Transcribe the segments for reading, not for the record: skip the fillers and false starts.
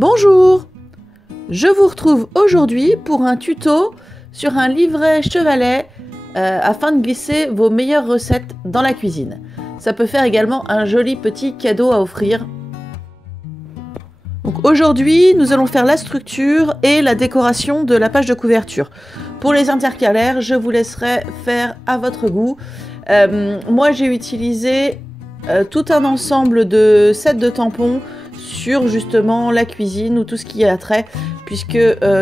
Bonjour! Je vous retrouve aujourd'hui pour un tuto sur un livret chevalet afin de glisser vos meilleures recettes dans la cuisine. Ça peut faire également un joli petit cadeau à offrir. Donc aujourd'hui, nous allons faire la structure et la décoration de la page de couverture. Pour les intercalaires, je vous laisserai faire à votre goût. Moi, j'ai utilisé tout un ensemble de sets de tampons sur justement la cuisine ou tout ce qui a trait, puisque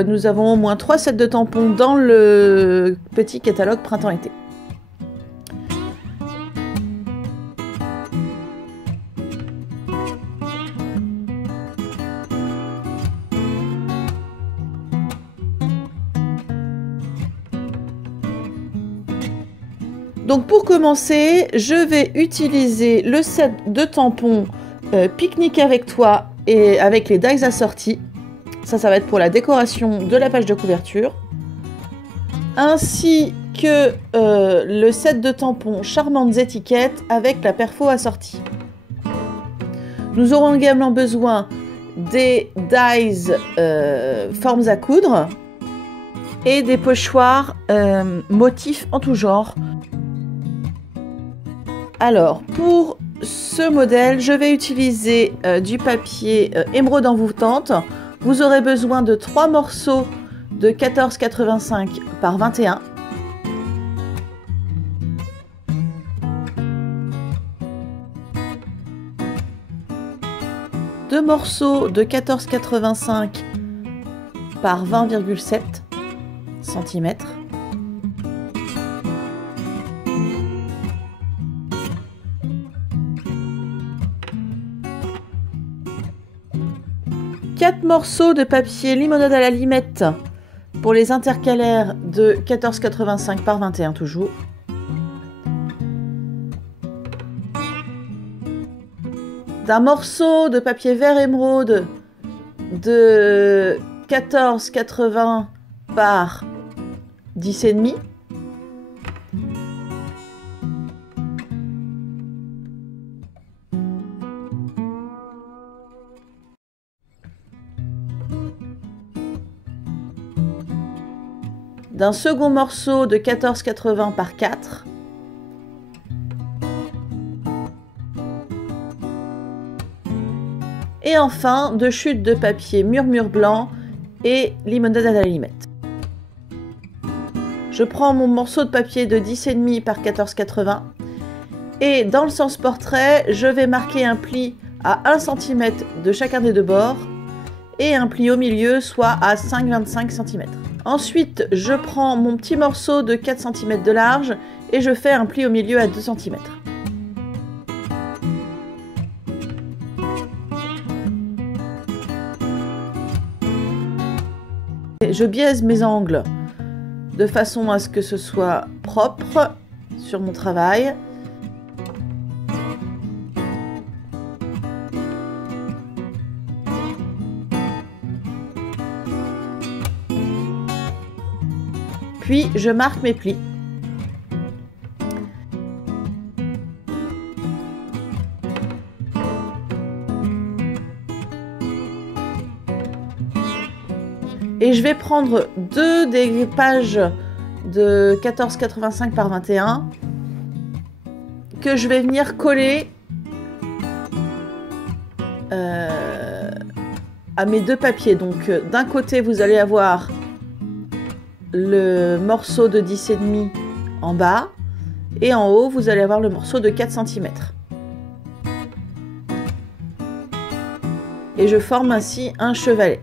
nous avons au moins 3 sets de tampons dans le petit catalogue printemps-été. Donc pour commencer, je vais utiliser le set de tampons Pique-nique avec toi et avec les dies assortis. Ça va être pour la décoration de la page de couverture. Ainsi que le set de tampons Charmantes étiquettes avec la perfo assortie. Nous aurons également besoin des dies formes à coudre et des pochoirs motifs en tout genre. Alors, pour ce modèle, je vais utiliser du papier émeraude envoûtante. Vous aurez besoin de 3 morceaux de 14,85 par 21. Deux morceaux de 14,85 par 20,7 cm. Quatre morceaux de papier limonade à la limette pour les intercalaires de 14,85 par 21 toujours. D'un morceau de papier vert émeraude de 14,80 par 10,5. D'un second morceau de 14,80 par 4. Et enfin, de chutes de papier murmure blanc et limonade à la limette. Je prends mon morceau de papier de 10,5 par 14,80 et dans le sens portrait, je vais marquer un pli à 1 cm de chacun des deux bords et un pli au milieu, soit à 5,25 cm. Ensuite, je prends mon petit morceau de 4 cm de large et je fais un pli au milieu à 2 cm. Je biaise mes angles de façon à ce que ce soit propre sur mon travail. Puis je marque mes plis. Et je vais prendre deux des pages de 14,85 par 21 que je vais venir coller à mes deux papiers. Donc d'un côté vous allez avoir le morceau de 10,5 en bas et en haut vous allez avoir le morceau de 4 cm. Et je forme ainsi un chevalet.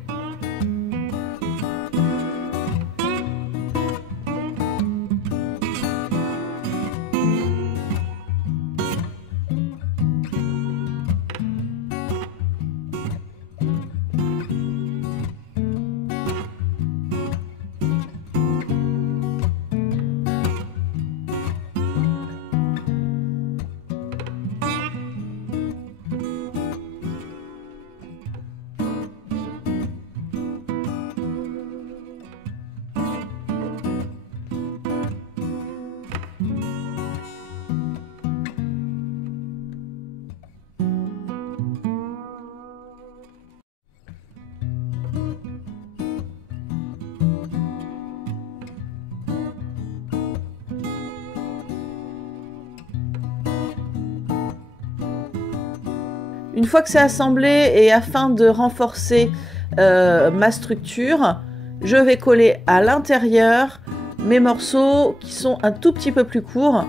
Une fois que c'est assemblé et afin de renforcer ma structure, je vais coller à l'intérieur mes morceaux qui sont un tout petit peu plus courts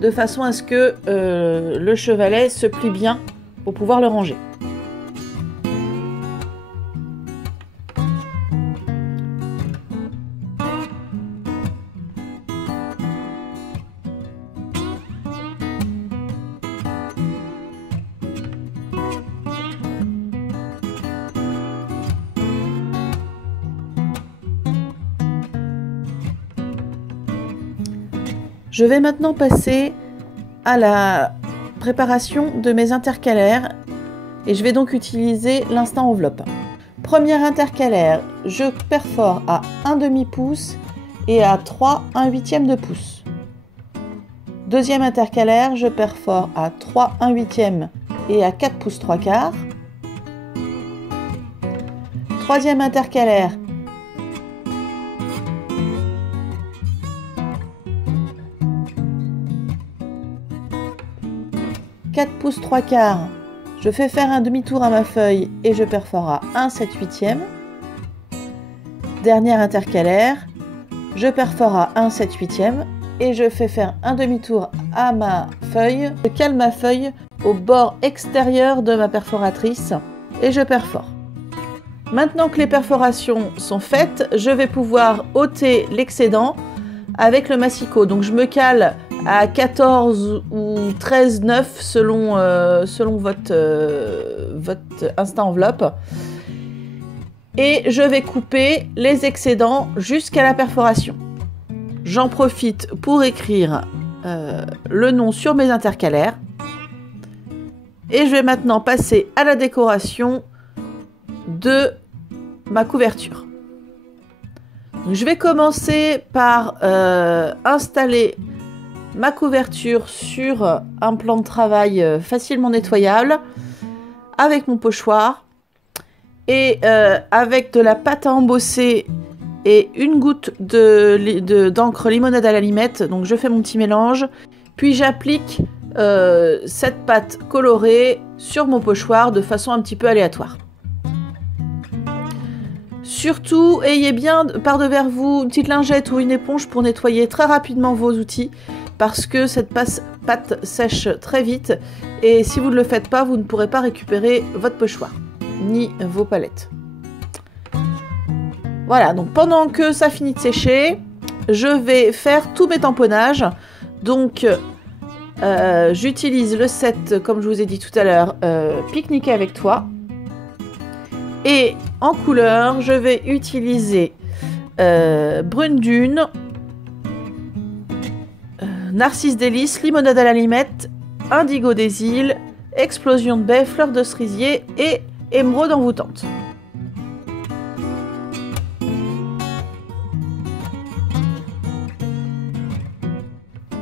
de façon à ce que le chevalet se plie bien pour pouvoir le ranger. Je vais maintenant passer à la préparation de mes intercalaires et je vais donc utiliser l'instant enveloppe. Première intercalaire, je perfore à 1/2 pouce et à 3 1/8 de pouce. Deuxième intercalaire, je perfore à 3 1/8 et à 4 pouces 3/4. Troisième intercalaire, pouces 3/4, je fais faire un demi-tour à ma feuille et je perfore à 1 7/8. Dernière intercalaire, je perfore à 1 7/8 et je fais faire un demi-tour à ma feuille. Je cale ma feuille au bord extérieur de ma perforatrice et je perfore. Maintenant que les perforations sont faites, je vais pouvoir ôter l'excédent avec le massicot. Donc je me cale à 14 ou 13,9 selon votre instant enveloppe. Et je vais couper les excédents jusqu'à la perforation. J'en profite pour écrire le nom sur mes intercalaires. Et je vais maintenant passer à la décoration de ma couverture. Donc, je vais commencer par installer ma couverture sur un plan de travail facilement nettoyable avec mon pochoir et avec de la pâte à embosser et une goutte d'encre limonade à la limette. Donc je fais mon petit mélange, puis j'applique cette pâte colorée sur mon pochoir de façon un petit peu aléatoire. Surtout, ayez bien par devers vous une petite lingette ou une éponge pour nettoyer très rapidement vos outils, parce que cette pâte sèche très vite et si vous ne le faites pas, vous ne pourrez pas récupérer votre pochoir ni vos palettes. Voilà, donc pendant que ça finit de sécher, je vais faire tous mes tamponnages. Donc j'utilise le set, comme je vous ai dit tout à l'heure, Pique-Niquer avec toi. Et en couleur, je vais utiliser Brune Dune, Narcisse Délice, Limonade à la limette, Indigo des îles, Explosion de baie, Fleur de cerisier et Émeraude envoûtante.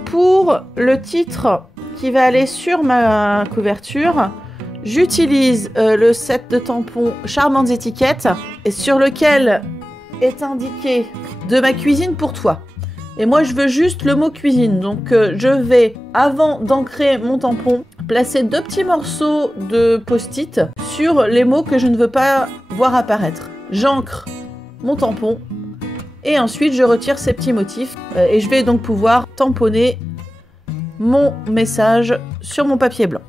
Pour le titre qui va aller sur ma couverture, j'utilise le set de tampons Charmantes étiquettes et sur lequel est indiqué de ma cuisine pour toi. Et moi je veux juste le mot cuisine, donc je vais, avant d'ancrer mon tampon, placer 2 petits morceaux de post-it sur les mots que je ne veux pas voir apparaître. J'ancre mon tampon et ensuite je retire ces petits motifs et je vais donc pouvoir tamponner mon message sur mon papier blanc.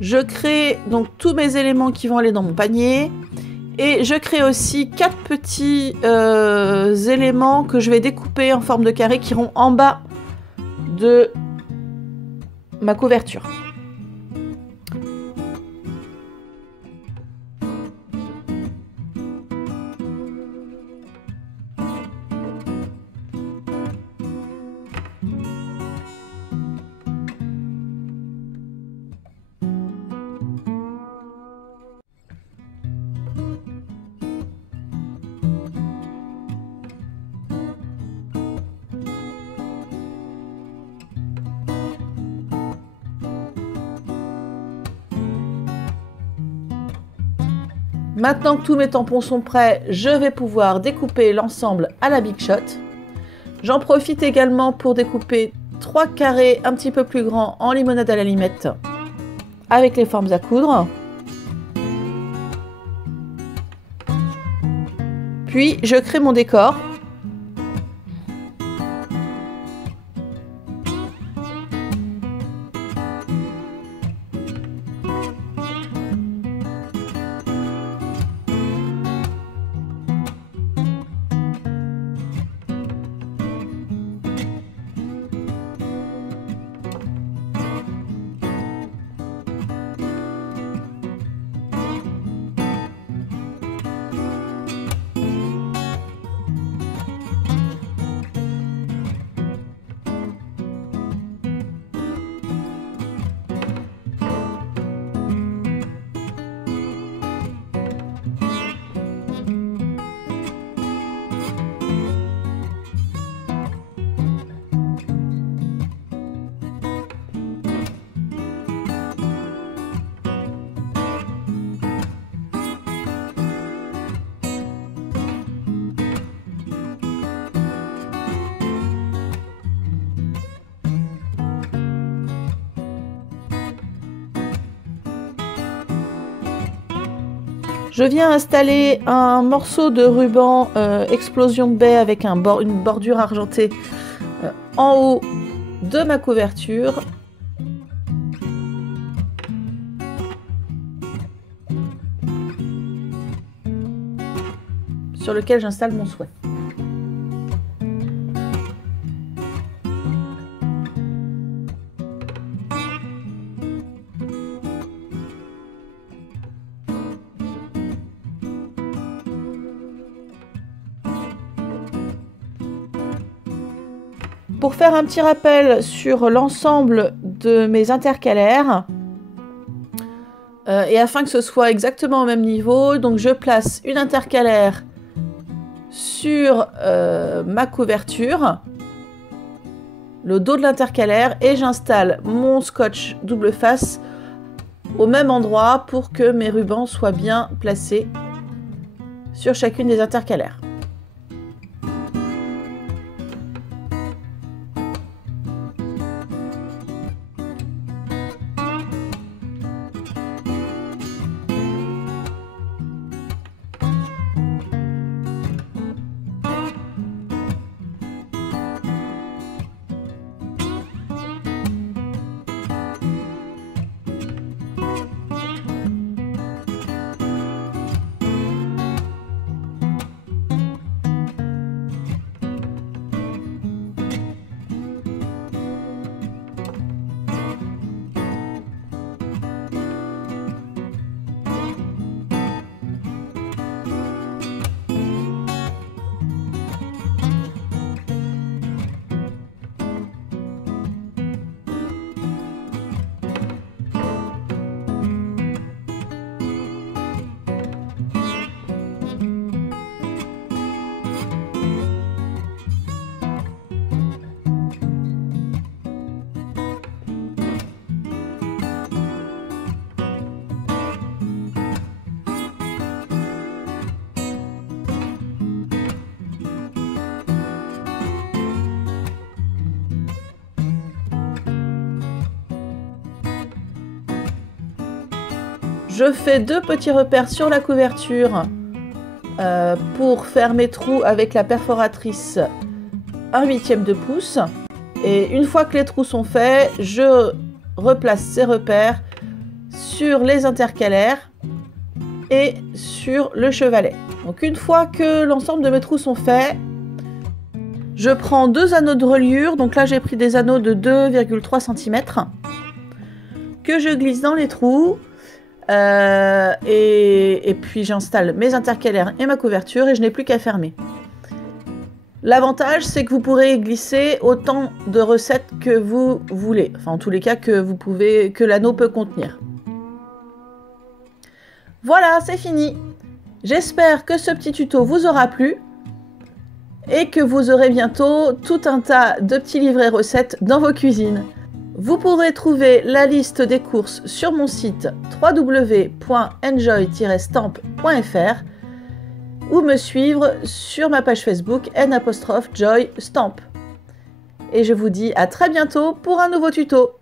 Je crée donc tous mes éléments qui vont aller dans mon panier et je crée aussi 4 petits éléments que je vais découper en forme de carré qui iront en bas de ma couverture. Maintenant que tous mes tampons sont prêts, je vais pouvoir découper l'ensemble à la Big Shot. J'en profite également pour découper 3 carrés un petit peu plus grands en limonade à la limette avec les formes à coudre. Puis je crée mon décor. Je viens installer un morceau de ruban explosion de baie avec une bordure argentée en haut de ma couverture. Sur lequel j'installe mon souhait. Pour faire un petit rappel sur l'ensemble de mes intercalaires, et afin que ce soit exactement au même niveau, donc je place une intercalaire sur ma couverture, le dos de l'intercalaire, et j'installe mon scotch double face au même endroit pour que mes rubans soient bien placés sur chacune des intercalaires. Je fais 2 petits repères sur la couverture pour faire mes trous avec la perforatrice 1/8 de pouce. Et une fois que les trous sont faits, je replace ces repères sur les intercalaires et sur le chevalet. Donc une fois que l'ensemble de mes trous sont faits, je prends 2 anneaux de reliure. Donc là j'ai pris des anneaux de 2,3 cm que je glisse dans les trous. Et puis j'installe mes intercalaires et ma couverture et je n'ai plus qu'à fermer. L'avantage, c'est que vous pourrez glisser autant de recettes que vous voulez. Enfin, en tous les cas, que l'anneau peut contenir. Voilà, c'est fini. J'espère que ce petit tuto vous aura plu et que vous aurez bientôt tout un tas de petits livrets recettes dans vos cuisines. Vous pourrez trouver la liste des courses sur mon site www.enjoy-stamp.fr ou me suivre sur ma page Facebook n'_joy stamp. Et je vous dis à très bientôt pour un nouveau tuto.